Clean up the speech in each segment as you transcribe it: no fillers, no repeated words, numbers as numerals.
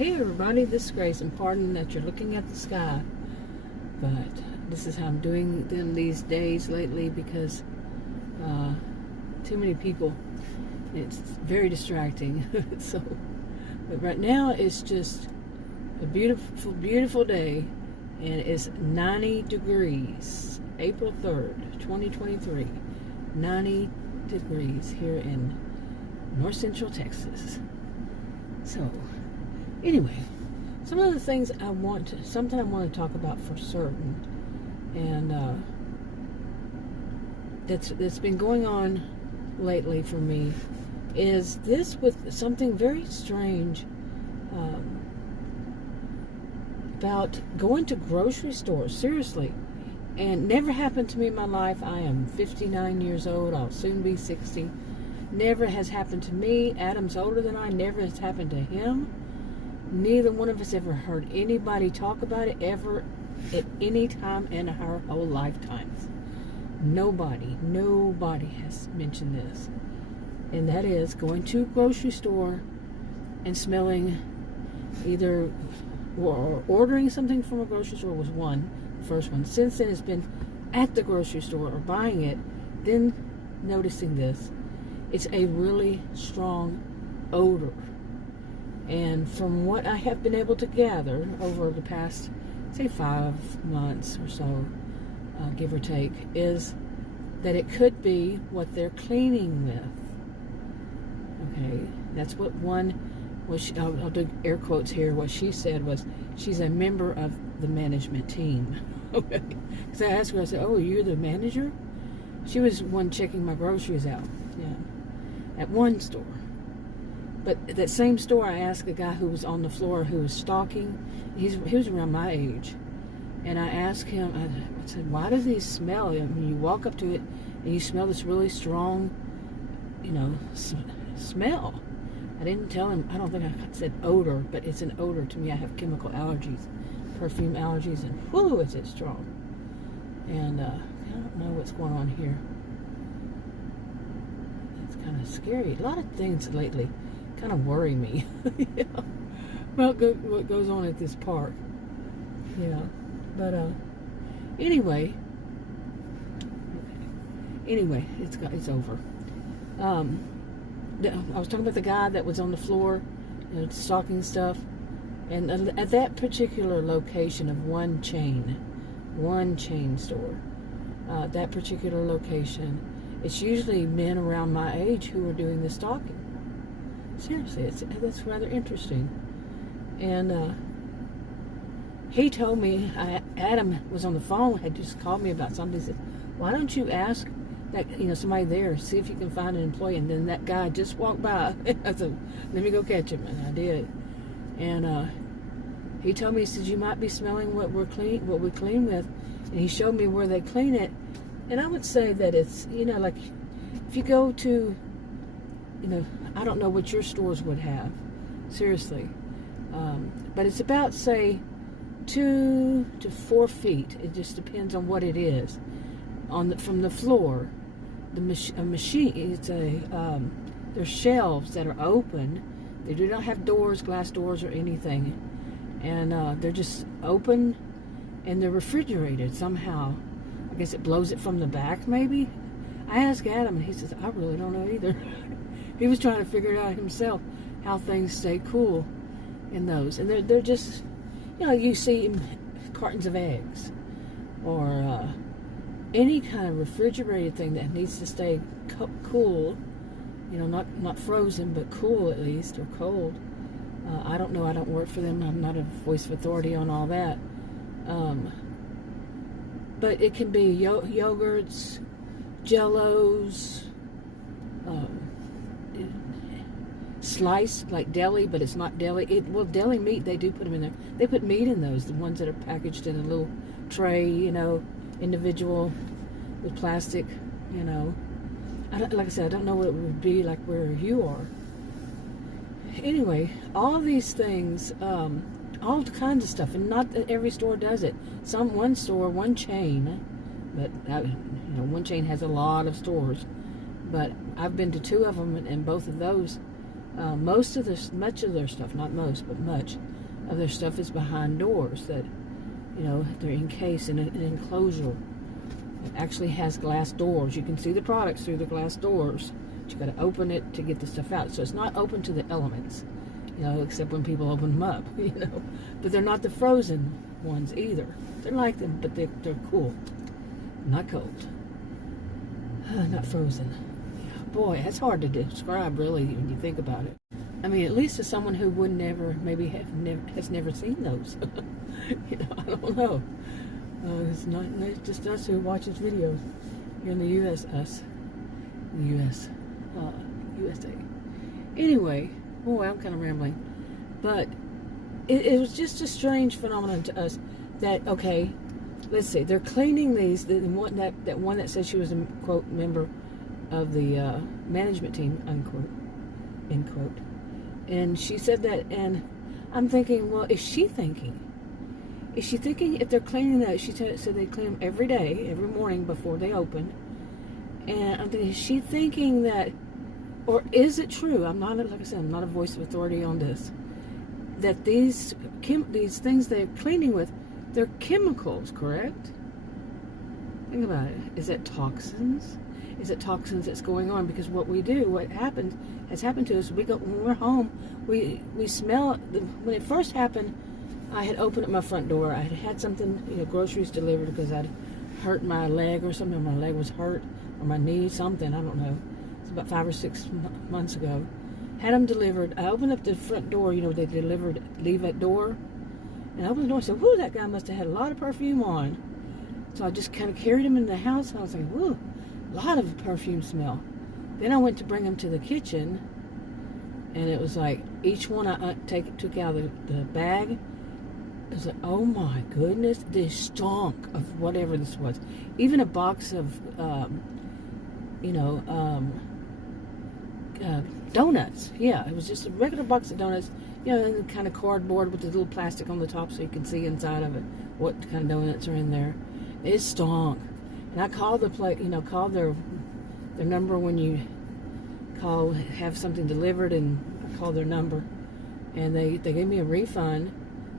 Hey everybody, this is Grace, and pardon that you're looking at the sky, but this is how I'm doing them these days lately because too many people. It's very distracting. But right now it's just a beautiful, beautiful day, and it's 90 degrees. April 3rd, 2023. 90 degrees here in North Central Texas. So, anyway, some of the things I want to talk about for certain, and that's been going on lately for me, is this with something very strange about going to grocery stores. Seriously, and never happened to me in my life. I am 59 years old. I'll soon be 60. Never has happened to me. Adam's older than I. Never has happened to him. Neither one of us ever heard anybody talk about it ever at any time in our whole lifetimes. Nobody has mentioned this. And that is going to a grocery store and smelling either, or ordering something from a grocery store was the first one. Since then it's been at the grocery store or buying it, then noticing this. It's a really strong odor. And from what I have been able to gather over the past, say, 5 months or so, give or take, is that it could be what they're cleaning with. Okay, that's what I'll do air quotes here. What she said was she's a member of the management team. Okay, because I asked her, I said, "Oh, you're the manager?" She was one checking my groceries out. Yeah, at one store. But at that same store, I asked a guy who was on the floor who was stalking. He was around my age. And I asked him, I said, "Why does he smell?" I mean, you walk up to it and you smell this really strong, smell. I didn't tell him, I don't think I said odor, but it's an odor to me. I have chemical allergies, perfume allergies, and whoo, is it strong. And I don't know what's going on here. It's kind of scary. A lot of things lately kind of worry me. Yeah. Well, what goes on at this park. Yeah. But anyway, it's over. I was talking about the guy that was on the floor, stalking stuff, and at that particular location of one chain store, that particular location, it's usually men around my age who are doing the stalking. Seriously, that's rather interesting. And he told me, Adam was on the phone, had just called me about something. He said, "Why don't you ask that, somebody there, see if you can find an employee?" And then that guy just walked by. I said, "Let me go catch him." And I did. And he told me, he said, "You might be smelling what we clean with." And he showed me where they clean it. And I would say that it's, like if you go to, I don't know what your stores would have, seriously. But it's about, say, 2 to 4 feet. It just depends on what it is. From the floor, a machine. There's shelves that are open. They do not have doors, glass doors, or anything, and they're just open, and they're refrigerated somehow. I guess it blows it from the back, maybe. I asked Adam, and he says, "I really don't know either." He was trying to figure it out himself, how things stay cool in those, and they're just, you see cartons of eggs, or any kind of refrigerated thing that needs to stay cool, not frozen, but cool at least, or cold. I don't know. I don't work for them. I'm not a voice of authority on all that. But it can be yogurts, Jellos, sliced like deli, but it's not deli. Deli meat, they do put them in there. They put meat in those, the ones that are packaged in a little tray, individual with plastic, like I said, I don't know what it would be like where you are. Anyway, all these things, all kinds of stuff, and not every store does it. One chain, but one chain has a lot of stores, but I've been to 2 of them, and both of those Much of their stuff, not most, but much of their stuff is behind doors that, they're encased in an enclosure. It actually has glass doors. You can see the products through the glass doors. But you got to open it to get the stuff out. So it's not open to the elements, except when people open them up, But they're not the frozen ones either. They're like them, but they're cool. Not cold. Not frozen. Boy, that's hard to describe, really, when you think about it. I mean, at least to someone who would has never seen those. I don't know. It's not just us who watches videos here in the U.S. USA. Anyway, boy, I'm kind of rambling, but it was just a strange phenomenon to us that, okay, let's see, they're cleaning these. That one that says she was a quote member of the management team, unquote, end quote, and she said that, and I'm thinking, well, is she thinking if they're cleaning that? She said they clean them every day, every morning before they open, and I'm thinking, is she thinking that, or is it true? I'm not, like I said, I'm not a voice of authority on this, that these things they're cleaning with, they're chemicals, correct? Think about it. Is it toxins? Is it toxins that's going on? Because what has happened to us, when we're home, we smell, when it first happened, I had opened up my front door. I had something, groceries delivered because I'd hurt my leg or something. My leg was hurt, or my knee, something, I don't know. It's about 5 or 6 months ago. Had them delivered. I opened up the front door, they leave that door. And I opened the door and said, whoo, that guy must have had a lot of perfume on. So I just kind of carried him in the house. I was like, whoo, a lot of perfume smell. Then I went to bring him to the kitchen, and it was like each one I took out of the bag. It was like, oh my goodness, this stunk of whatever this was. Even a box of, donuts. Yeah, it was just a regular box of donuts, in kind of cardboard with the little plastic on the top so you can see inside of it what kind of donuts are in there. It stunk. And I called called their number when you have something delivered, and I called their number, and they gave me a refund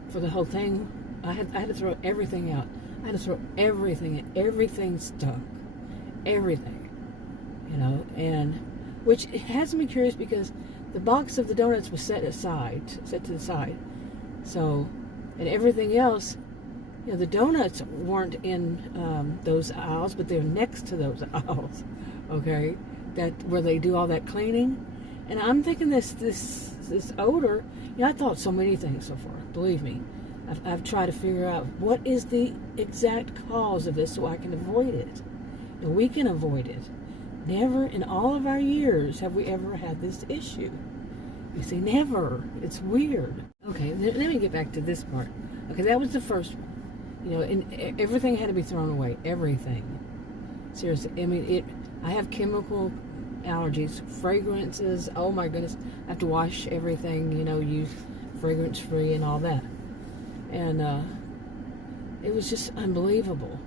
for the whole thing. I had to throw everything out. I had to throw everything, and everything stunk. Everything. And which has me curious because the box of the donuts was set to the side. So, and everything else, the donuts weren't in those aisles, but they're next to those aisles, okay? Where they do all that cleaning. And I'm thinking this odor, I thought so many things so far, believe me. I've tried to figure out what is the exact cause of this so I can avoid it. And we can avoid it. Never in all of our years have we ever had this issue. You see, never. It's weird. Okay, let me get back to this part. Okay, that was the first one. And everything had to be thrown away. Everything. Seriously. I mean, I have chemical allergies, fragrances. Oh my goodness. I have to wash everything, use fragrance free and all that. And it was just unbelievable.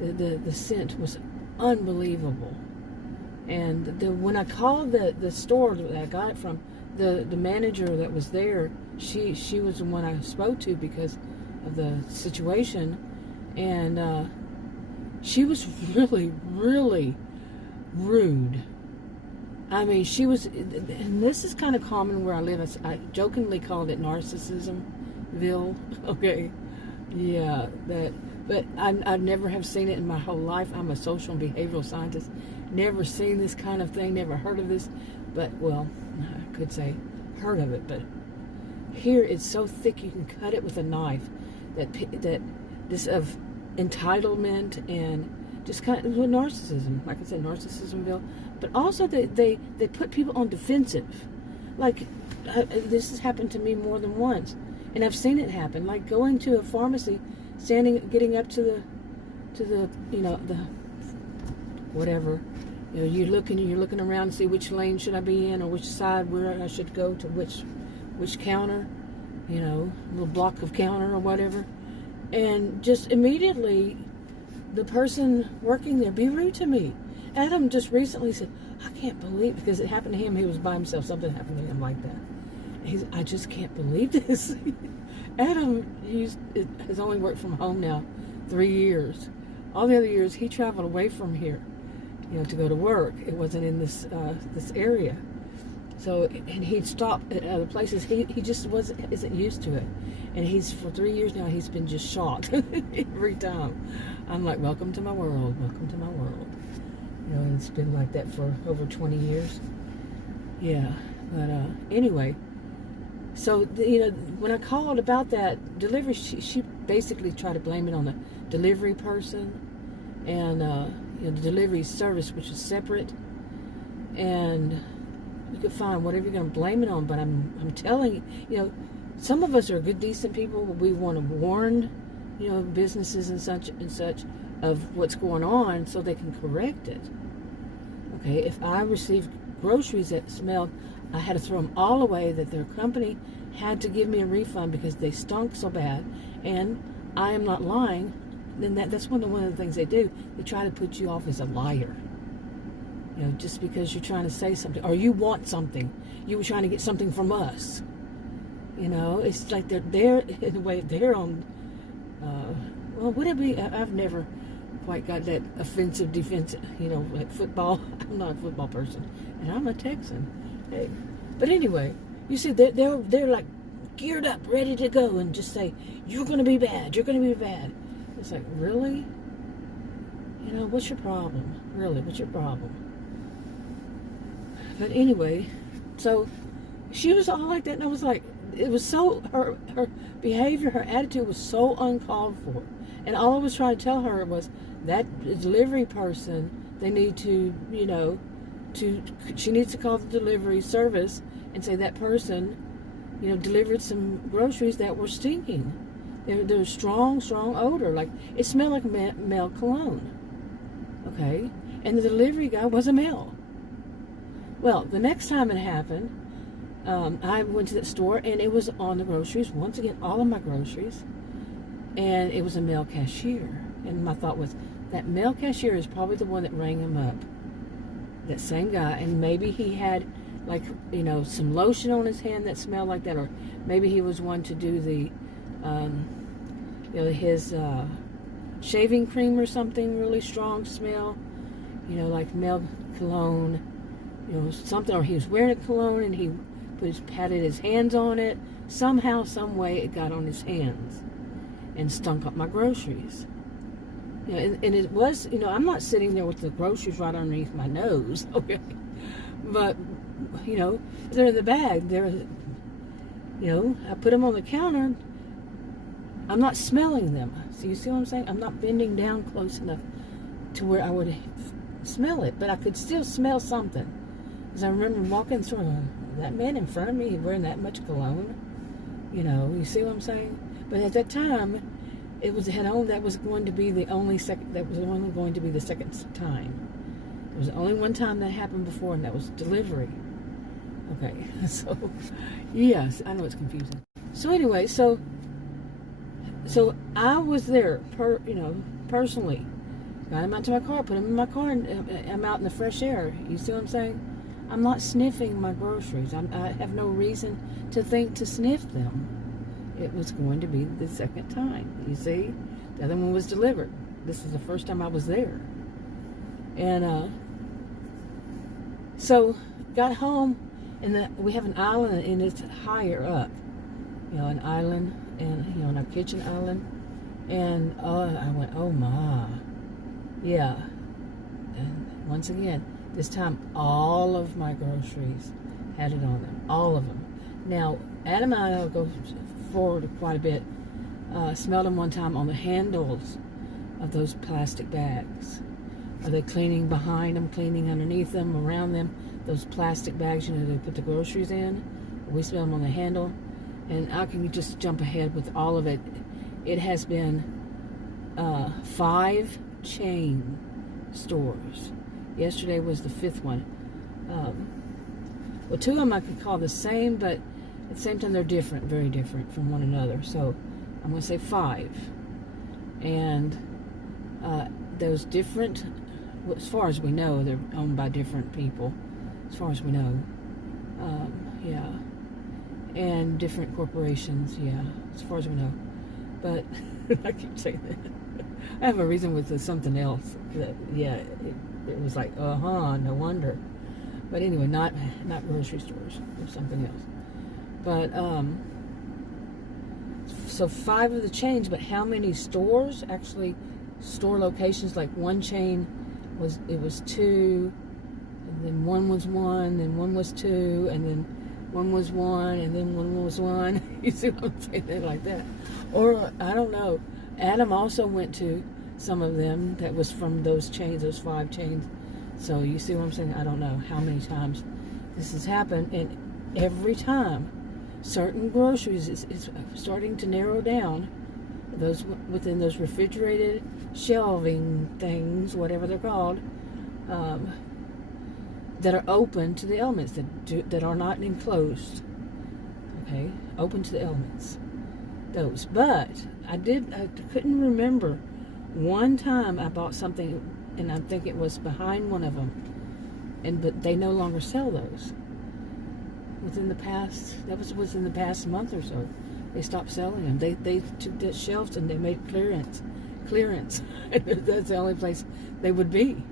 The scent was unbelievable. And when I called the store that I got it from, the manager that was there, she was the one I spoke to because of the situation, and she was really, really rude. I mean, she was, and this is kind of common where I live. I jokingly called it Narcissismville. Okay, yeah, but I never have seen it in my whole life. I'm a social and behavioral scientist. Never seen this kind of thing. Never heard of this. But, well, I could say heard of it. But here it's so thick you can cut it with a knife. That this of entitlement and just kind of with narcissism. Like I said, Narcissismville. But also they put people on defensive. Like, this has happened to me more than once. And I've seen it happen. Like going to a pharmacy, getting up to the the whatever, you're looking around to see which lane should I be in, or which side where I should go to which counter, little block of counter or whatever, and just immediately the person working there be rude to me. Adam just recently said, I can't believe, because it happened to him, he was by himself, something happened to him like that. I just can't believe this. Adam has only worked from home now 3 years. All the other years, he traveled away from here, to go to work. It wasn't in this area. So, and he'd stop at other places. He just isn't used to it. And for 3 years now, he's been just shocked every time. I'm like, welcome to my world, welcome to my world. And it's been like that for over 20 years. Yeah, but anyway, so, when I called about that delivery, she basically tried to blame it on the delivery person and, the delivery service, which is separate. And you could find whatever you're going to blame it on, but I'm telling you, some of us are good, decent people, but we want to warn, businesses and such of what's going on so they can correct it. Okay, if I received groceries that smelled, I had to throw them all away, that their company had to give me a refund because they stunk so bad, and I am not lying, then that's one of the things they do. They try to put you off as a liar. Just because you're trying to say something, or you want something, you were trying to get something from us. It's like they're in a way, they're on, I've never quite got that offensive defensive, like football. I'm not a football person, and I'm a Texan. Hey, but anyway, you see, they're like geared up, ready to go, and just say, you're going to be bad, you're going to be bad. It's like, really? What's your problem? Really, what's your problem? But anyway, so she was all like that, and I was like, it was so, her behavior, her attitude was so uncalled for. And all I was trying to tell her was that delivery person, they need to, she needs to call the delivery service and say that person, delivered some groceries that were stinking. They're strong odor. Like, it smelled like male cologne. Okay? And the delivery guy was a male. Well, the next time it happened, I went to that store, and it was on the groceries. Once again, all of my groceries. And it was a male cashier. And my thought was, that male cashier is probably the one that rang him up. That same guy. And maybe he had, like, some lotion on his hand that smelled like that. Or maybe he was one to do the, his shaving cream or something, really strong smell. Like male cologne. Something. Or he was wearing a cologne and he patted his hands on it. Somehow, some way, it got on his hands and stunk up my groceries. And it was, I'm not sitting there with the groceries right underneath my nose, okay? But, they're in the bag. I put them on the counter. I'm not smelling them. So you see what I'm saying? I'm not bending down close enough to where I would smell it, but I could still smell something. Because I remember walking through, that man in front of me wearing that much cologne. You see what I'm saying? But at that time, that was going to be the second time. There was only one time that happened before, and that was delivery. Okay, so, yes, I know it's confusing. So anyway, so I was there, personally. Got him out to my car, put him in my car, and I'm out in the fresh air. You see what I'm saying? I'm not sniffing my groceries. I have no reason to think to sniff them. It was going to be the second time. You see? The other one was delivered. This is the first time I was there. And so got home, and we have an island, and it's higher up. An island, and in our kitchen island. And I went, oh my. Yeah. And once again, this time all of my groceries had it on them. All of them. Now, Adam and I will go forward quite a bit. Smelled them one time on the handles of those plastic bags. Are they cleaning behind them, cleaning underneath them, around them? Those plastic bags, they put the groceries in. We smell them on the handle. And I can just jump ahead with all of it. It has been 5 chain stores. Yesterday was the 5th one. Well, 2 of them I could call the same, but at the same time they're different, very different from one another. So I'm going to say 5. And those different as far as we know, they're owned by different people, as far as we know. Yeah. And different corporations, yeah, as far as we know. But I keep saying that. I have a reason with something else. That, yeah, it was like, no wonder. But anyway, not grocery stores. Or something else. But so 5 of the chains. But how many stores? Actually, store locations. Like one chain was 2, and then one was 1, then one was 2, and then one was 1, and then one was 1. You see what I'm saying? Like that. Or, I don't know. Adam also went to some of them that was from those chains, those 5 chains. So, you see what I'm saying? I don't know how many times this has happened. And every time, certain groceries is starting to narrow down. Those within those refrigerated shelving things, whatever they're called, that are open to the elements, that are not enclosed. Okay, open to the elements. Those. But I couldn't remember one time I bought something, and I think it was behind one of them, but they no longer sell those. Within the past month or so, they stopped selling them. They took the shelves and they made clearance. That's the only place they would be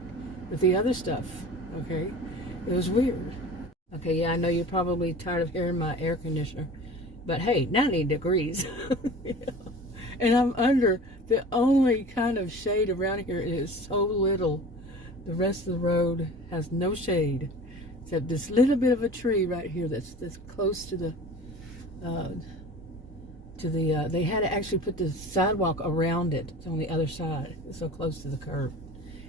with the other stuff. Okay. It was weird. Okay, yeah, I know you're probably tired of hearing my air conditioner, but hey, 90 degrees. Yeah. And I'm under, the only kind of shade around here is so little. The rest of the road has no shade, except this little bit of a tree right here that's close to the, they had to actually put the sidewalk around it. It's on the other side. It's so close to the curb.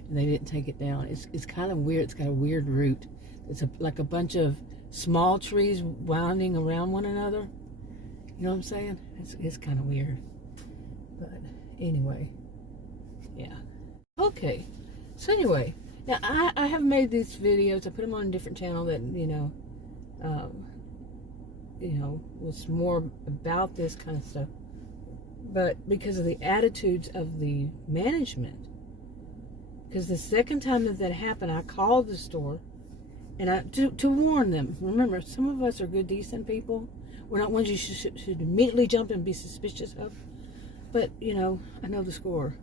And they didn't take it down. It's kind of weird. It's got a weird root. It's like a bunch of small trees winding around one another. You know what I'm saying? It's kind of weird. But anyway, yeah. Okay. So anyway, now I have made these videos. I put them on a different channel that was more about this kind of stuff. But because of the attitudes of the management. Because the second time that happened, I called the store, and to warn them. Remember, some of us are good, decent people. We're not ones you should immediately jump and be suspicious of. But, I know the score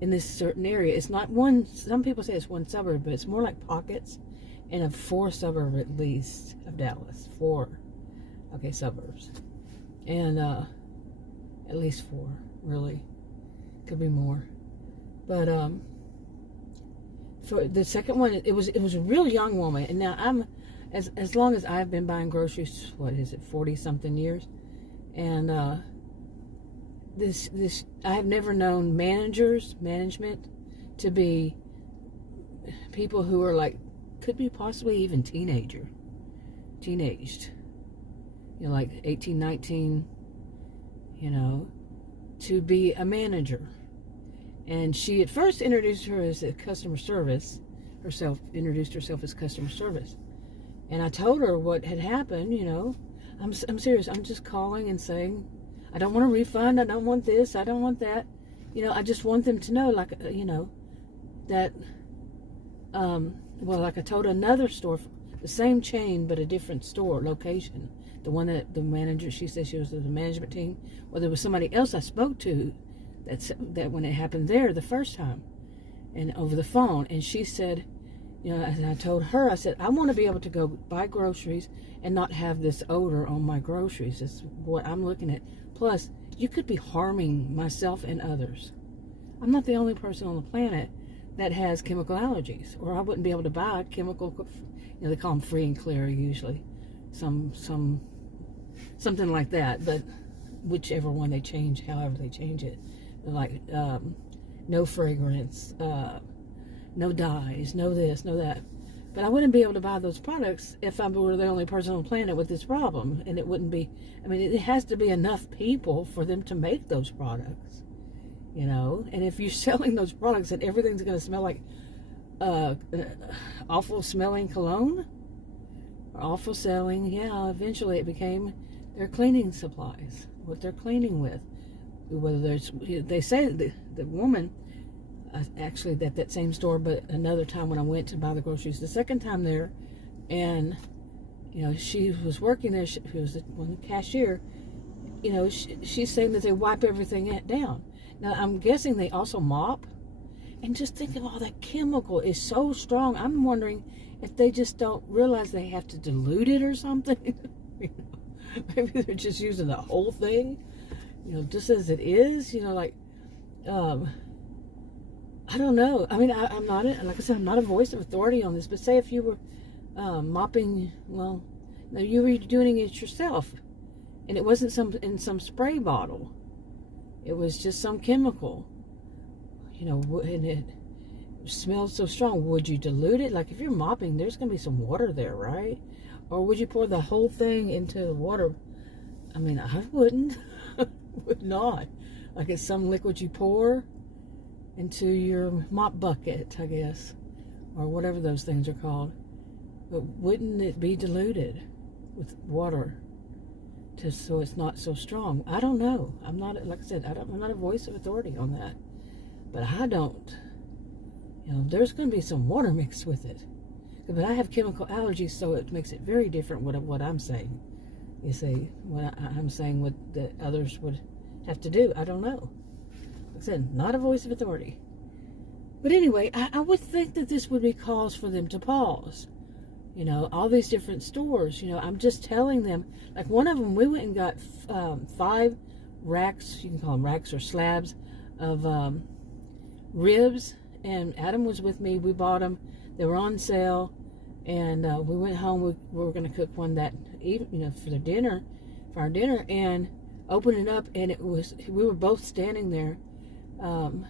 in this certain area. It's not one, some people say it's one suburb, but it's more like pockets, and a 4 suburb at least of Dallas. 4, suburbs. And at least 4, really. Could be more. But, for the second one, it was a real young woman, and now I'm as long as I've been buying groceries, 40 something years, and this I have never known management to be people who are like, could be possibly even teenaged, like 18, 19, to be a manager. And she at first introduced herself as customer service. And I told her what had happened, I'm serious. I'm just calling and saying, I don't want a refund. I don't want this. I don't want that. I just want them to know, that, like I told another store, the same chain, but a different store location. The one that the manager, she said she was the management team. Well, there was somebody else I spoke to that when it happened there the first time, and over the phone, and she said, and I told her, I said, I want to be able to go buy groceries and not have this odor on my groceries. It's what I'm looking at. Plus, you could be harming myself and others. I'm not the only person on the planet that has chemical allergies, or I wouldn't be able to buy chemical, they call them free and clear usually, something like that, but whichever one they change, however they change it. Like no fragrance, no dyes, no this, no that. But I wouldn't be able to buy those products if I were the only person on the planet with this problem. And it wouldn't be, it has to be enough people for them to make those products, And if you're selling those products and everything's going to smell like awful smelling cologne, or awful selling, eventually it became their cleaning supplies, what they're cleaning with. Whether there's, they say the woman, actually at that same store, but another time when I went to buy the groceries, the second time there, and she was working there. She was the cashier. She's saying that they wipe everything down. Now I'm guessing they also mop. And just think of all that chemical is so strong. I'm wondering if they just don't realize they have to dilute it or something. Maybe they're just using the whole thing, just as it is. I don't know. I mean, I'm not, like I said, I'm not a voice of authority on this, but say if you were mopping, well, now you were doing it yourself, and it wasn't in some spray bottle. It was just some chemical, and it smelled so strong. Would you dilute it? Like if you're mopping, there's going to be some water there, right? Or would you pour the whole thing into the water? I mean, I wouldn't. Would not. Like it's some liquid you pour into your mop bucket, I guess, or whatever those things are called. But wouldn't it be diluted with water so it's not so strong? I don't know. I'm not, like I said, I'm not a voice of authority on that. But I don't. There's going to be some water mixed with it. But I have chemical allergies, so it makes it very different what I'm saying. You see, what I'm saying what the others would have to do. I don't know. Like I said, not a voice of authority. But anyway, I would think that this would be cause for them to pause. All these different stores, I'm just telling them. Like one of them, we went and got 5 racks, you can call them racks or slabs, of ribs. And Adam was with me. We bought them. They were on sale. And we went home. We were going to cook one that evening, for our dinner, and opened it up. And we were both standing there. And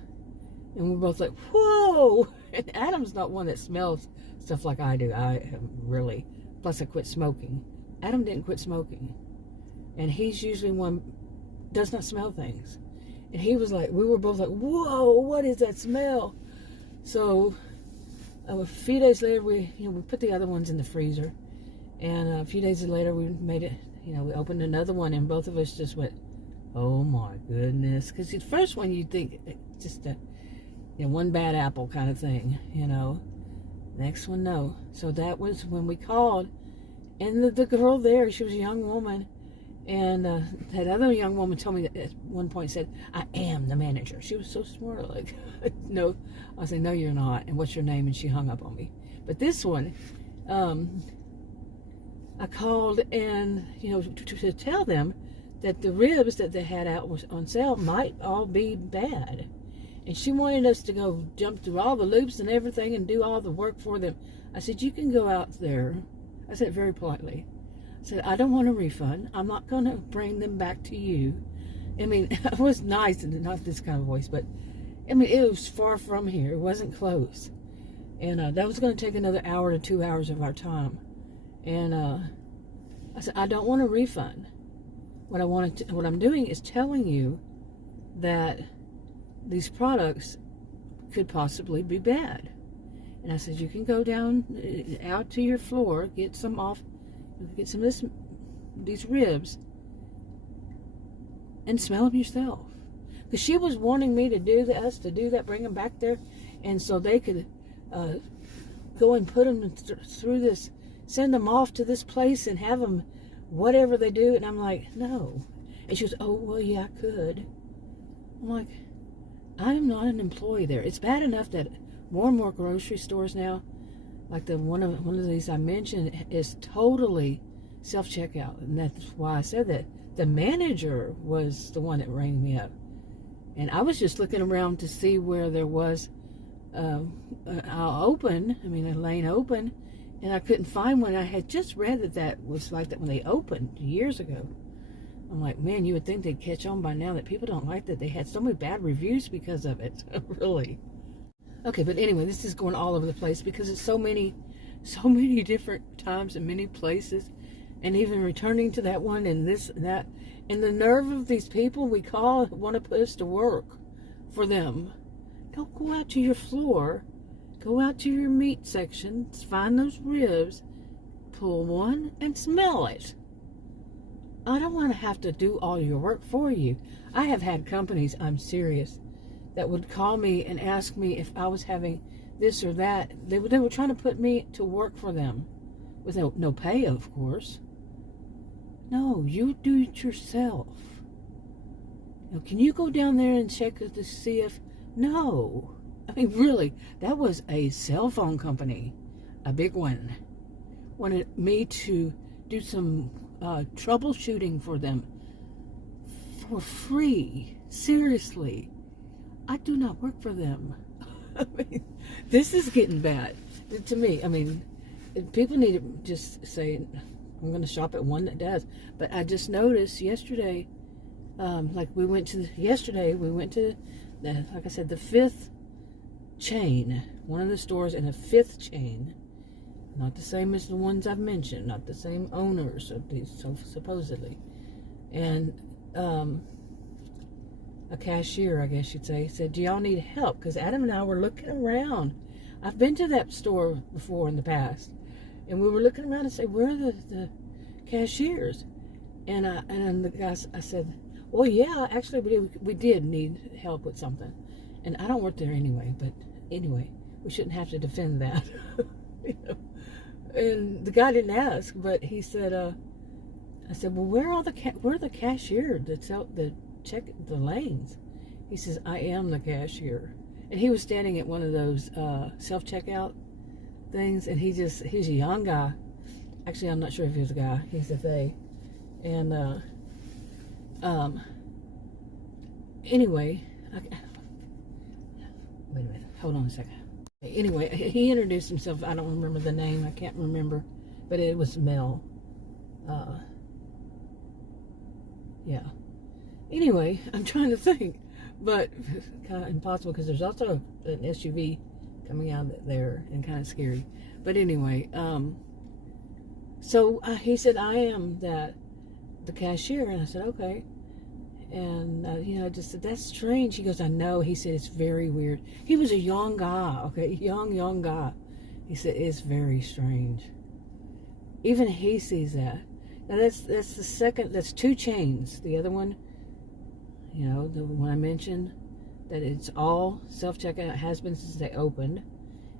we were both like, whoa! And Adam's not one that smells stuff like I do. I am really. Plus, I quit smoking. Adam didn't quit smoking. And he's usually one does not smell things. And he was like, we were both like, whoa, what is that smell? So, a few days later, we put the other ones in the freezer. And a few days later, we made it, we opened another one, and both of us just went, oh my goodness. Because the first one, you'd think, just a, one bad apple kind of thing, Next one, no. So that was when we called. And the girl there, she was a young woman. And that other young woman told me that at one point, said, I am the manager. She was so smart. Like, no. I said, no, you're not. And what's your name? And she hung up on me. But this one, I called and, to tell them that the ribs that they had out was on sale might all be bad. And she wanted us to go jump through all the loops and everything and do all the work for them. I said, you can go out there. I said very politely. I said, I don't want a refund. I'm not going to bring them back to you. I mean, I was nice and not this kind of voice, but I mean, it was far from here. It wasn't close. And that was going to take another hour to 2 hours of our time. And I said, I don't want a refund. What I'm doing is telling you that these products could possibly be bad. And I said, you can go down out to your floor, get some of these ribs, and smell them yourself. Because she was wanting me to do that, bring them back there, and so they could go and put them through this, send them off to this place and have them whatever they do. And I'm like, no. And she goes, oh, well, yeah, I could. I'm like, I am not an employee there. It's bad enough that more and more grocery stores now, like the one of these I mentioned, is totally self-checkout. And that's why I said that. The manager was the one that rang me up. And I was just looking around to see where there was a lane open, and I couldn't find one. I had just read that was like that when they opened years ago. I'm like, man, you would think they'd catch on by now that people don't like that. They had so many bad reviews because of it. Really. Okay, but anyway, this is going all over the place because it's so many different times and many places, and even returning to that one and this and that. And the nerve of these people we call want to put us to work for them. Don't go out to your floor. Go out to your meat section, find those ribs, pull one, and smell it. I don't want to have to do all your work for you. I have had companies, I'm serious, that would call me and ask me if I was having this or that. They were trying to put me to work for them with no pay, of course. No, you do it yourself. Can you go down there and check to see if... No. I mean, really, that was a cell phone company, a big one, wanted me to do some troubleshooting for them for free. Seriously. I do not work for them. I mean, this is getting bad to me. I mean, people need to just say, I'm going to shop at one that does. But I just noticed yesterday, like yesterday we went to, like I said, the 5th chain, one of the stores in a 5th chain, not the same as the ones I've mentioned, not the same owners of these, supposedly. And a cashier, I guess you'd say, said, do y'all need help? Because Adam and I were looking around. I've been to that store before in the past, and we were looking around and say, where are the cashiers? And the guys, I said, well, yeah, actually we did need help with something. And I don't work there anyway, but anyway, we shouldn't have to defend that. You know? And the guy didn't ask, but he said, I said, well, where are the cashiers that check the lanes? He says, I am the cashier. And he was standing at one of those self-checkout things, and he's a young guy. Actually, I'm not sure if he was a guy. He's a they. And anyway, wait a minute. Hold on a second. Anyway, he introduced himself. I don't remember the name. I can't remember, but it was Mel. Yeah. Anyway, I'm trying to think, but kind of impossible because there's also an SUV coming out there and kind of scary. But anyway, so he said, I am the cashier, and I said, okay. And, I just said, that's strange. He goes, I know. He said, it's very weird. He was a young guy, okay? Young guy. He said, it's very strange. Even he sees that. Now, that's the second, that's 2 chains. The other one, the one I mentioned, that it's all self-checkout, has been since they opened.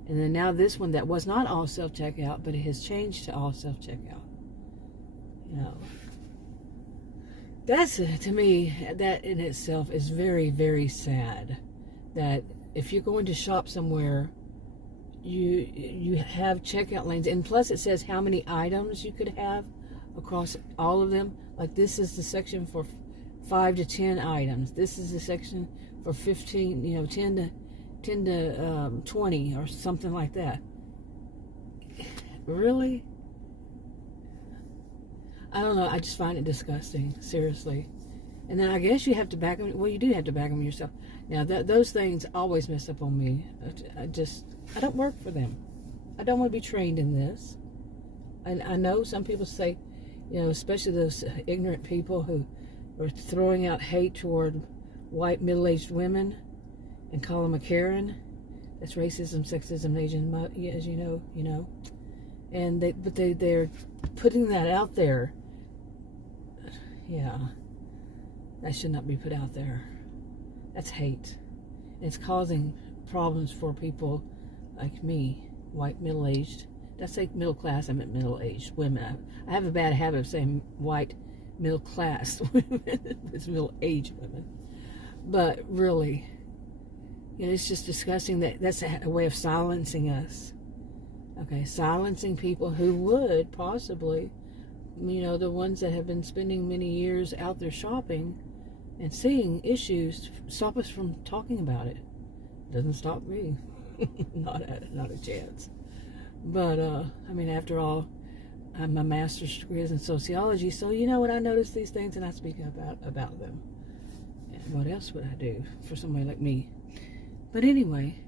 And then now this one that was not all self-checkout, but it has changed to all self-checkout. That's, to me, that in itself is very, very sad. That if you're going to shop somewhere, you have checkout lanes, and plus it says how many items you could have across all of them. Like this is the section for 5 to 10 items. This is the section for 15, 10 to 20 or something like that. Really? I don't know. I just find it disgusting, seriously. And then I guess you have to back them. Well, you do have to back them yourself. Now, those things always mess up on me. I don't work for them. I don't want to be trained in this. And I know some people say, especially those ignorant people who are throwing out hate toward white middle-aged women and call them a Karen. That's racism, sexism, Asian, as you know. And they're putting that out there. Yeah, that should not be put out there. That's hate. It's causing problems for people like me, white, middle-aged. Did I say middle class? I meant middle-aged women. I have a bad habit of saying white, middle-class women. It's middle-aged women. But really, it's just disgusting that that's a way of silencing us. Okay, silencing people who would possibly, the ones that have been spending many years out there shopping and seeing issues, stop us from talking about it. Doesn't stop me. not a chance. But, after all, my master's degree is in sociology, so what, I notice these things and I speak about them. And what else would I do for somebody like me? But anyway,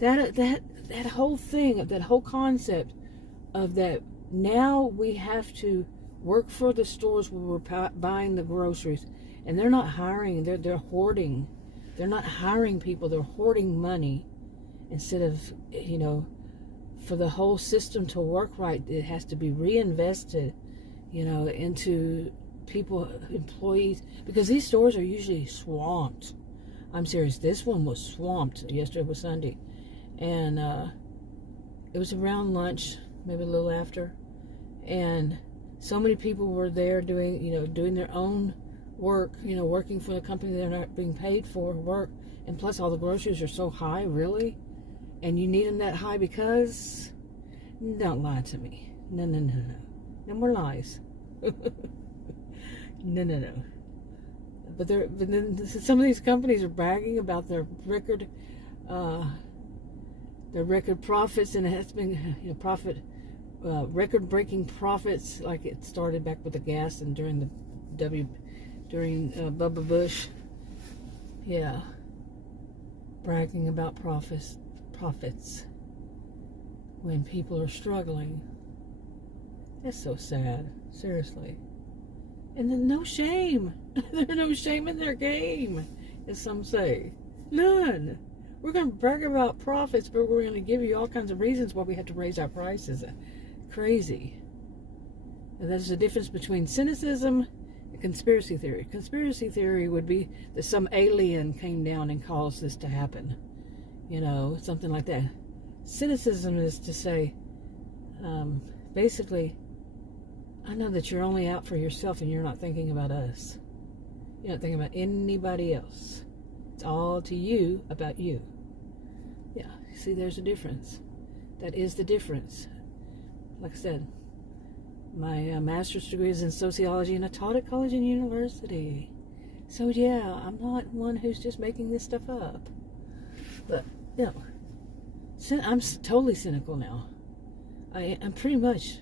that whole thing, that whole concept of that now we have to work for the stores where we're buying the groceries, and they're not hiring, they're hoarding. They're not hiring people, they're hoarding money instead of, for the whole system to work right, it has to be reinvested, into people, employees, because these stores are usually swamped. I'm serious. This one was swamped. Yesterday was Sunday. And it was around lunch, maybe a little after. And so many people were there doing their own work, working for the company they're not being paid for work. And plus all the groceries are so high, really? And you need them that high because... Don't lie to me. No. No more lies. No. But then some of these companies are bragging about their record profits, and it has been record-breaking profits, like it started back with the gas and during Bubba Bush. Yeah, bragging about profits when people are struggling. That's so sad, seriously. And then no shame. There's no shame in their game, as some say. None. We're going to brag about profits, but we're going to give you all kinds of reasons why we have to raise our prices. Crazy. And there's a difference between cynicism and conspiracy theory. Conspiracy theory would be that some alien came down and caused this to happen. Something like that. Cynicism is to say, basically, I know that you're only out for yourself and you're not thinking about us. You're not thinking about anybody else. It's all to you about you. Yeah, see, there's a difference. That is the difference. Like I said, my master's degree is in sociology, and I taught at college and university. So yeah, I'm not one who's just making this stuff up. But, I'm totally cynical now. I'm pretty much...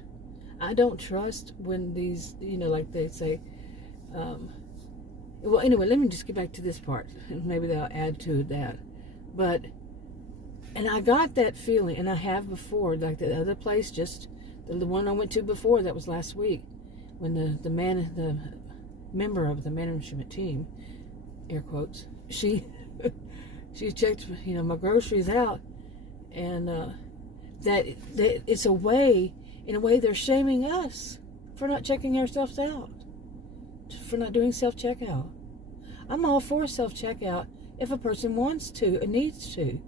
I don't trust when these, like they say, well, anyway, let me just get back to this part, and maybe they'll add to that. And I got that feeling, and I have before, like the other place, just the one I went to before, that was last week, when the member of the management team, air quotes, she checked, my groceries out, and that it's in a way, they're shaming us for not checking ourselves out, for not doing self-checkout. I'm all for self-checkout if a person wants to and needs to.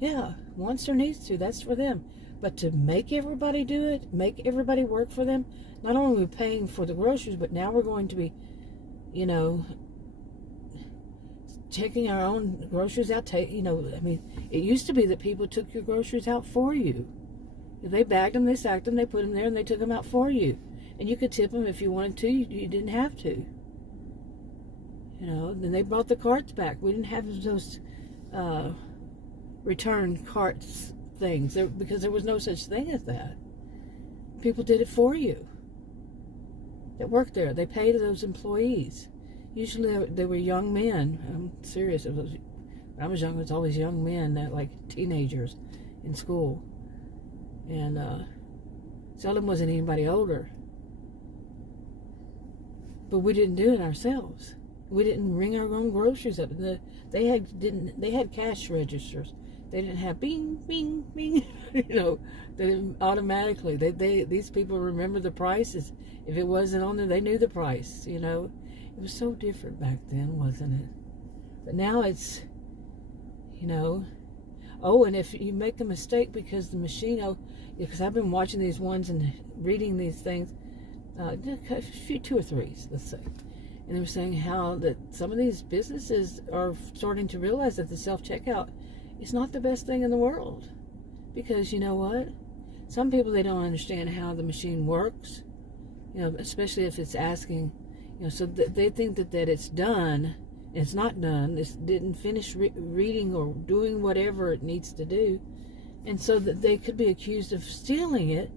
Yeah, wants or needs to, that's for them. But to make everybody do it, make everybody work for them, not only are we paying for the groceries, but now we're going to be, checking our own groceries out. It used to be that people took your groceries out for you. They bagged them, they sacked them, they put them there, and they took them out for you. And you could tip them if you wanted to. You didn't have to. Then they brought the carts back. We didn't have those return carts things because there was no such thing as that. People did it for you that worked there. They paid those employees. Usually they were young men. I'm serious. When I was young, it was always young men, like teenagers in school. And seldom wasn't anybody older. But we didn't do it ourselves. We didn't ring our own groceries up. They had cash registers. They didn't have bing, bing, bing. They didn't automatically. These people remember the prices. If it wasn't on there, they knew the price. It was so different back then, wasn't it? But now it's, oh, and if you make a mistake because the machine, because I've been watching these ones and reading these things, 2 or 3, let's say, and they were saying how that some of these businesses are starting to realize that the self-checkout is not the best thing in the world, because you know what? Some people, they don't understand how the machine works, especially if it's asking, so they think that it's done. It's not done. It didn't finish reading or doing whatever it needs to do. And so that they could be accused of stealing it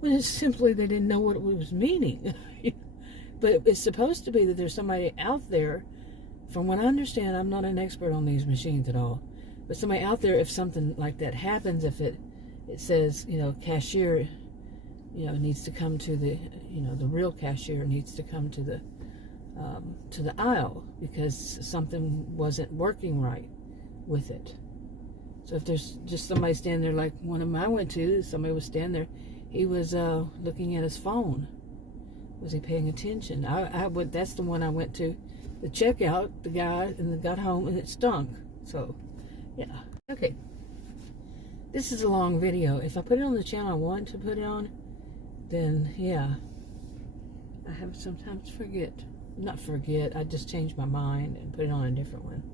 when it's simply they didn't know what it was meaning. But it's supposed to be that there's somebody out there, from what I understand, I'm not an expert on these machines at all, but somebody out there, if something like that happens, if it says, cashier, needs to come to the, the real cashier needs to come to the aisle because something wasn't working right with it. So if there's just somebody standing there, like one of them I went to, somebody was standing there, he was looking at his phone. Was he paying attention? That's the one I went to the checkout, the guy, and then got home and it stunk. So, yeah. Okay. This is a long video. If I put it on the channel I want to put it on, then yeah. I have sometimes not forget, I just change my mind and put it on a different one.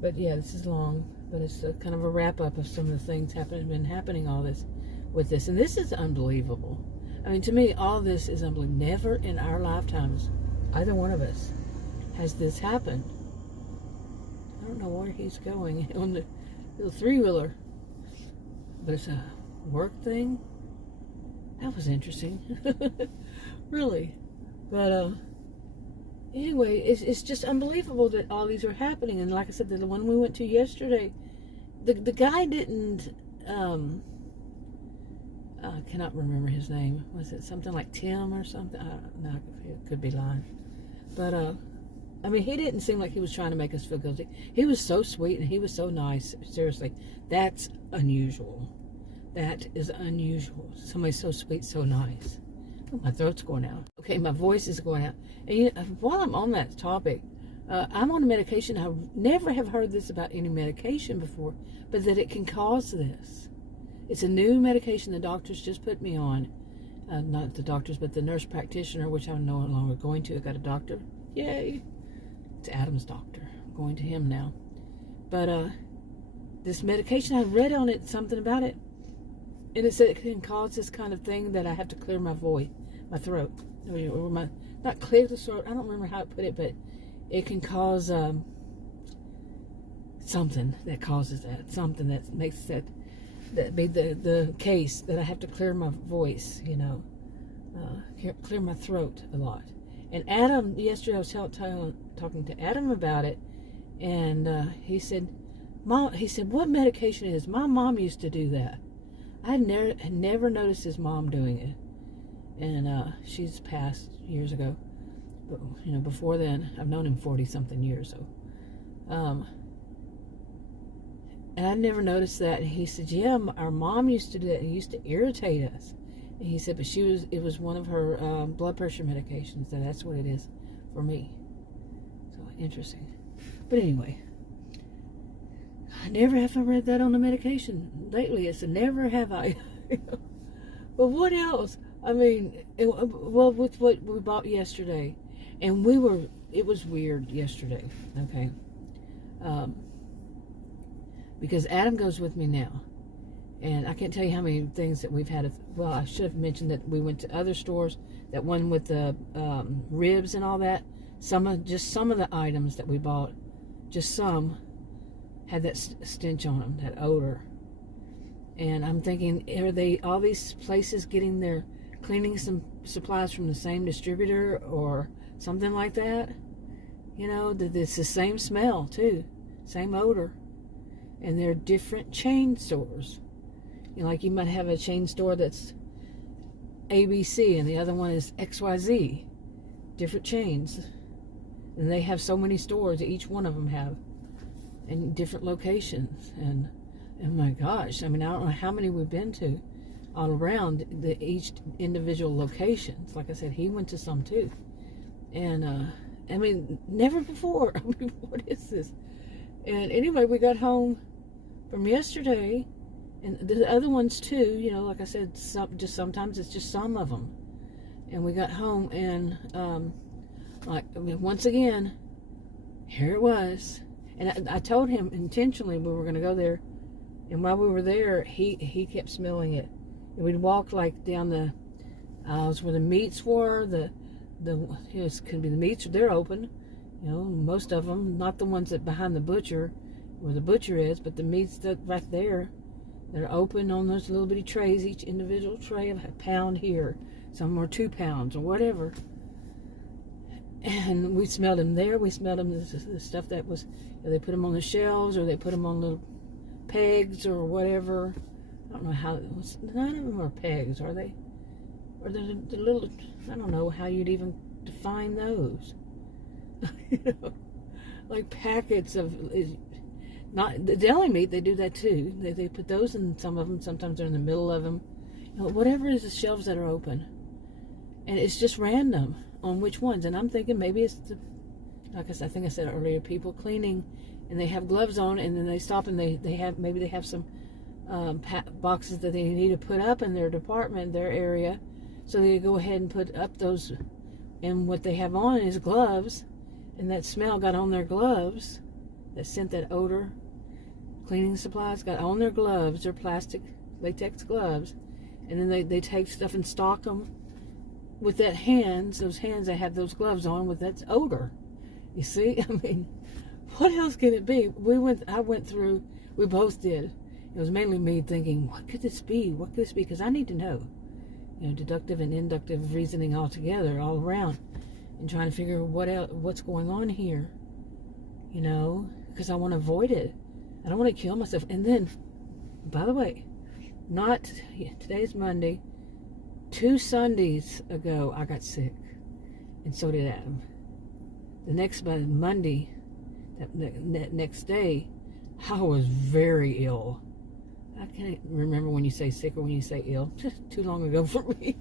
But yeah, this is long, but it's a kind of a wrap up of some of the things been happening all this with this. And this is unbelievable. I mean, to me, all this is unbelievable. Never in our lifetimes, either one of us, has this happened. I don't know where he's going on the little three-wheeler, but it's a work thing. That was interesting. Really. But anyway, it's just unbelievable that all these are happening. And like I said, the one we went to yesterday, the guy didn't I cannot remember his name. Was it something like Tim or something? No, it could be lying. But I mean, he didn't seem like he was trying to make us feel guilty. He was so sweet and he was so nice. Seriously, that's unusual. That is unusual. Somebody so sweet, so nice. Oh, my throat's going out. Okay, my voice is going out. And while I'm on that topic, I'm on a medication. I never have heard this about any medication before, but that it can cause this. It's a new medication the doctors just put me on. Not the doctors, but the nurse practitioner, which I'm no longer going to. I got a doctor. Yay. It's Adam's doctor. I'm going to him now. But this medication, I read on it something about it. And it said it can cause this kind of thing that I have to clear my throat. Or not clear the throat. I don't remember how it put it, but it can cause something that causes that. Something that makes that be the case that I have to clear my voice, clear my throat a lot. And Adam, yesterday I was talking to Adam about it, and he said, what medication is? My mom used to do that. I had never noticed his mom doing it, and she's passed years ago. But before then, I've known him 40-something years. So, and I never noticed that. And he said, "Yeah, our mom used to do that. It used to irritate us." And he said, "But it was one of her blood pressure medications. So that's what it is for me." So interesting. But anyway. I never have I read that on the medication lately. It's a never have I. But what else? I mean, with what we bought yesterday, and it was weird yesterday, okay? Because Adam goes with me now, and I can't tell you how many things that we've had. Well, I should have mentioned that we went to other stores. That one with the ribs and all that. Some of the items that we bought, just some, had that stench on them, that odor. And I'm thinking, are they all these places getting their cleaning some supplies from the same distributor or something like that? It's the same smell too, same odor. And they're different chain stores. Like you might have a chain store that's ABC and the other one is XYZ. Different chains. And they have so many stores, each one of them have. In different locations, and my gosh, I mean, I don't know how many we've been to all around each individual locations. Like I said, he went to some too, and I mean, never before. I mean, what is this? And anyway, we got home from yesterday, and the other ones too. Like I said, sometimes it's just some of them. And we got home, and once again, here it was. And I told him intentionally we were going to go there. And while we were there, he kept smelling it. And we'd walk like down the aisles where the meats were. Could be the meats, they're open. Most of them, not the ones that behind the butcher, where the butcher is, but the meats that right there, they're open on those little bitty trays. Each individual tray of a pound here. Some are 2 pounds or whatever. And we smelled them there. We smelled them, the stuff that was, they put them on the shelves or they put them on little pegs or whatever. I don't know how, none of them are pegs, are they? Or the little, I don't know how you'd even define those. Like packets of, not the deli meat, they do that too. They put those in some of them. Sometimes they're in the middle of them. Whatever is the shelves that are open. And it's just random on which ones. And I'm thinking maybe it's like I think I said earlier, people cleaning, and they have gloves on, and then they stop and they have some boxes that they need to put up in their department, their area, so they go ahead and put up those, and what they have on is gloves, and that smell got on their gloves, that scent, that odor, cleaning supplies got on their gloves, their plastic latex gloves, and then they take stuff and stock them with those hands that have those gloves on with that odor. You see, I mean, what else can it be? I went through, we both did. It was mainly me thinking, what could this be? What could this be? Because I need to know. Deductive and inductive reasoning all together, all around, and trying to figure what's going on here. Because I want to avoid it. I don't want to kill myself. And then, by the way, today's Monday. 2 Sundays ago, I got sick, and so did Adam. By Monday, that next day, I was very ill. I can't remember when you say sick or when you say ill. Just too long ago for me.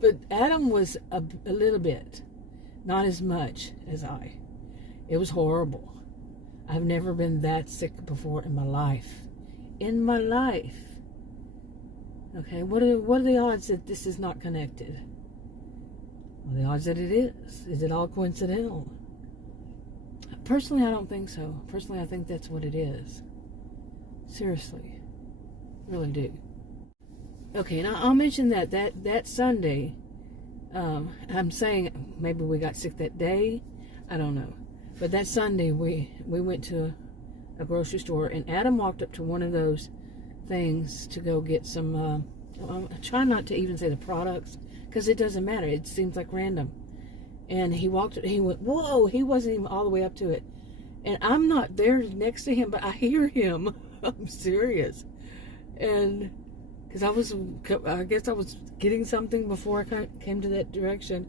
But Adam was a little bit, not as much as I. It was horrible. I've never been that sick before in my life. Okay, what are the odds that this is not connected? Well, the odds that it is. Is it all coincidental? Personally, I don't think so. Personally, I think that's what it is. Seriously. Really do. Okay, and I'll mention that Sunday, I'm saying maybe we got sick that day. I don't know. But that Sunday, we went to a grocery store, and Adam walked up to one of those things to go get some, I try not to even say the products, because it doesn't matter. It seems like random. And he went, whoa, he wasn't even all the way up to it. And I'm not there next to him, but I hear him. I'm serious. And because I guess I was getting something before I came to that direction.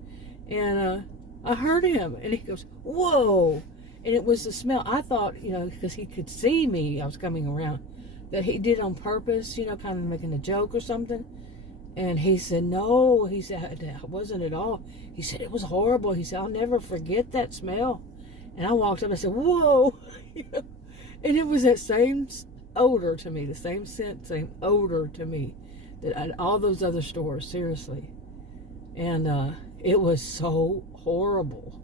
And I heard him, and he goes, whoa. And it was the smell. I thought, because he could see me, I was coming around, that he did on purpose, kind of making a joke or something. And he said, no. He said, it wasn't at all. He said, it was horrible. He said, I'll never forget that smell. And I walked up and I said, whoa. And it was that same odor to me, the same scent, same odor to me that at all those other stores, seriously. And it was so horrible.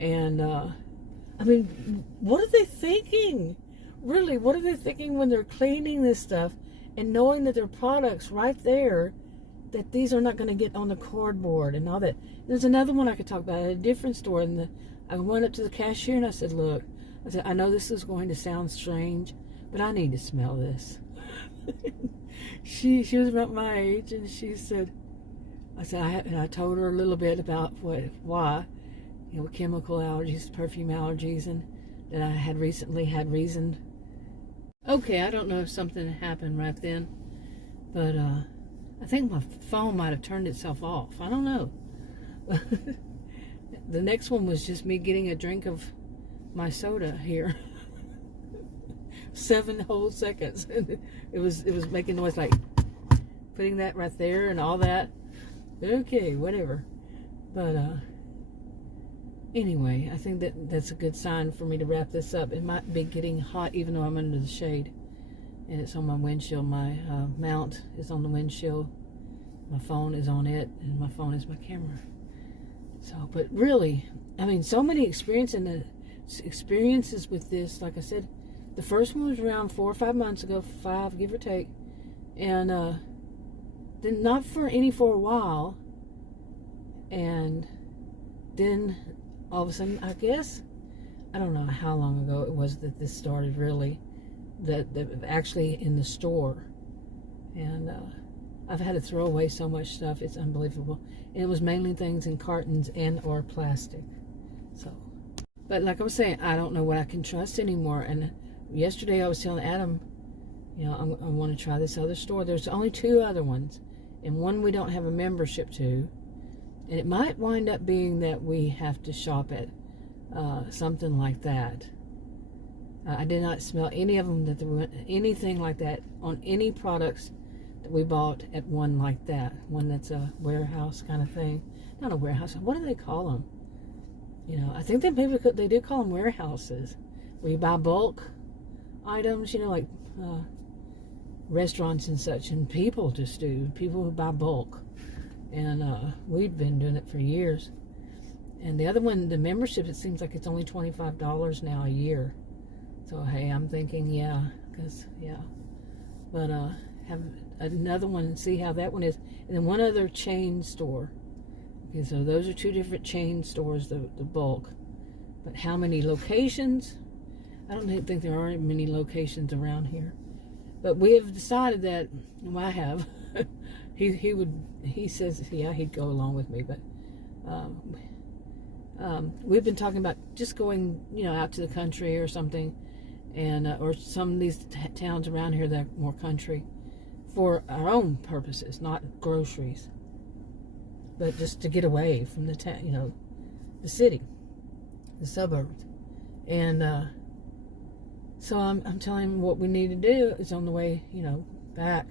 And I mean, what are they thinking? Really, what are they thinking when they're cleaning this stuff and knowing that their products right there, that these are not going to get on the cardboard and all that? There's another one I could talk about at a different store. And I went up to the cashier and I said, look, I know this is going to sound strange, but I need to smell this. She was about my age, and she said, I told her a little bit about why, chemical allergies, perfume allergies, and that I had recently had reason. Okay, I don't know if something happened right then, but I think my phone might have turned itself off. I don't know. The next one was just me getting a drink of my soda here. 7 whole seconds. It was making noise, like putting that right there and all that. Okay, whatever. But anyway, I think that's a good sign for me to wrap this up. It might be getting hot even though I'm under the shade, and it's on my windshield. My mount is on the windshield. My phone is on it, and my phone is my camera. So, but really, I mean, so many experiences with this. Like I said, the first one was around 4 or 5 months ago, 5 give or take, and then not for a while, and then all of a sudden, I guess, I don't know how long ago it was that this started really, that actually in the store, and I've had to throw away so much stuff, it's unbelievable. And it was mainly things in cartons and or plastic. So, but like I was saying, I don't know what I can trust anymore. And yesterday I was telling Adam, I want to try this other store. There's only 2 other ones, and one we don't have a membership to. And it might wind up being that we have to shop at something like that. I did not smell any of them that there were anything like that on any products that we bought at one like that. One that's a warehouse kind of thing. Not a warehouse. What do they call them? You know, I think they do call them warehouses, where you buy bulk items, you know, like restaurants and such, and people who buy bulk. And we've been doing it for years. And the other one, the membership, it seems like it's only $25 now a year. So hey, I'm thinking, but have another one and see how that one is. And then one other chain store. Okay, so those are two different chain stores, the bulk. But how many locations? I don't think there are many locations around here. But we have decided that, well, I have. he says, yeah, he'd go along with me, but we've been talking about just going, you know, out to the country or something, and or some of these towns around here that are more country, for our own purposes, not groceries, but just to get away from the town, you know, the city, the suburbs. And so I'm telling him what we need to do is on the way, you know, back.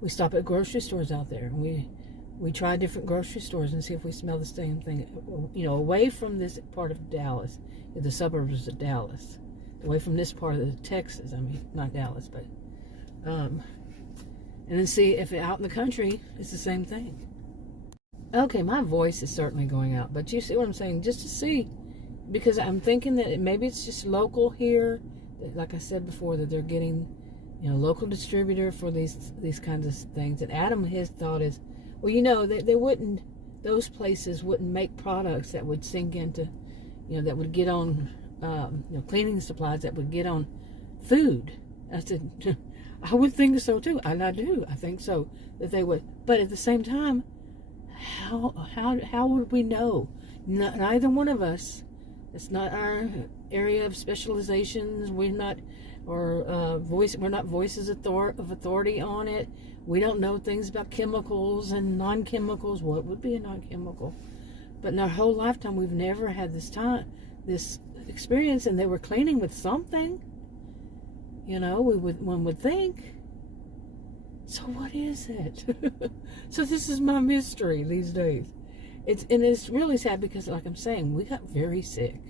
We stop at grocery stores out there, and we try different grocery stores and see if we smell the same thing, you know, away from this part of Dallas, the suburbs of Dallas, away from this part of Texas. I mean, not Dallas, but and then see if out in the country it's the same thing. Okay, my voice is certainly going out, but you see what I'm saying, just to see, because I'm thinking that maybe it's just local here, like I said before, that they're getting, you know, local distributor for these kinds of things. And Adam, his thought is, well, you know, they wouldn't, those places wouldn't make products that would sink into, you know, that would get on, you know, cleaning supplies that would get on food. I said, I would think so too, and I do. I think so, that they would. But at the same time, how would we know? Neither one of us. It's not our area of specializations. We're not, or we're not voices of authority on it. We don't know things about chemicals and non-chemicals. What would be a non-chemical? But in our whole lifetime, we've never had this experience, and they were cleaning with something. You know, one would think. So what is it? So this is my mystery these days. It's really sad because, like I'm saying, we got very sick.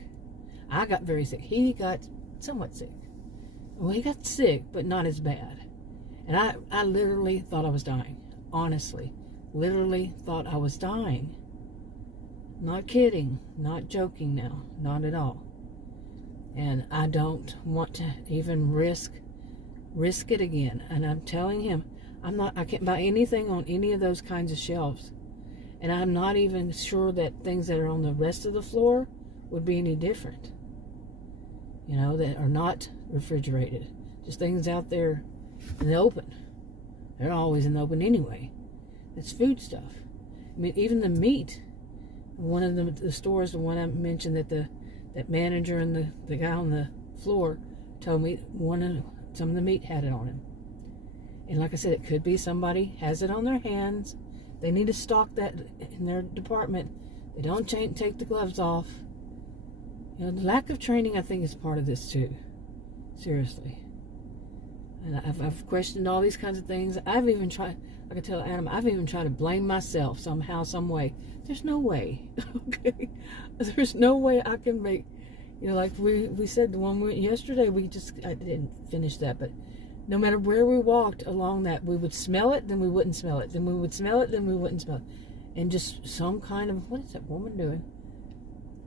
I got very sick. He got somewhat sick. Well, he got sick, but not as bad. And I literally thought I was dying. Honestly, literally thought I was dying. Not kidding, not joking now, not at all. And I don't want to even risk it again. And I'm telling him, I can't buy anything on any of those kinds of shelves. And I'm not even sure that things that are on the rest of the floor would be any different. You know, that are not refrigerated. Just things out there in the open. They're always in the open anyway. It's food stuff. I mean, even the meat. One of the stores, the one I mentioned, that manager and the guy on the floor told me some of the meat had it on him. And like I said, it could be somebody has it on their hands. They need to stock that in their department. They don't take the gloves off. You know, the lack of training, I think, is part of this too. Seriously. And I've questioned all these kinds of things. I've even tried, like I tell Adam, I've even tried to blame myself somehow, some way. There's no way. Okay? There's no way I can make, you know, like we said the one yesterday, I didn't finish that, but no matter where we walked along that, we would smell it, then we wouldn't smell it. Then we would smell it, then we wouldn't smell it. And just some kind of, what is that woman doing?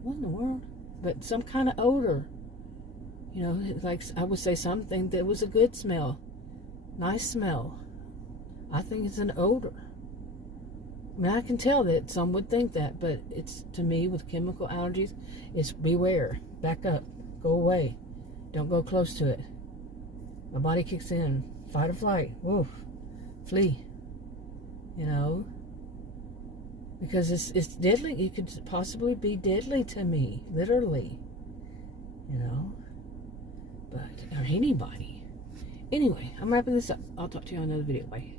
What in the world? But some kind of odor. You know, like I would say something that was a good smell. Nice smell. I think it's an odor. I mean, I can tell that some would think that, but it's, to me, with chemical allergies, it's beware. Back up. Go away. Don't go close to it. My body kicks in. Fight or flight. Woof. Flee. You know? Because it's deadly. It could possibly be deadly to me. Literally. You know? But, or anybody. Anyway, I'm wrapping this up. I'll talk to you on another video. Bye.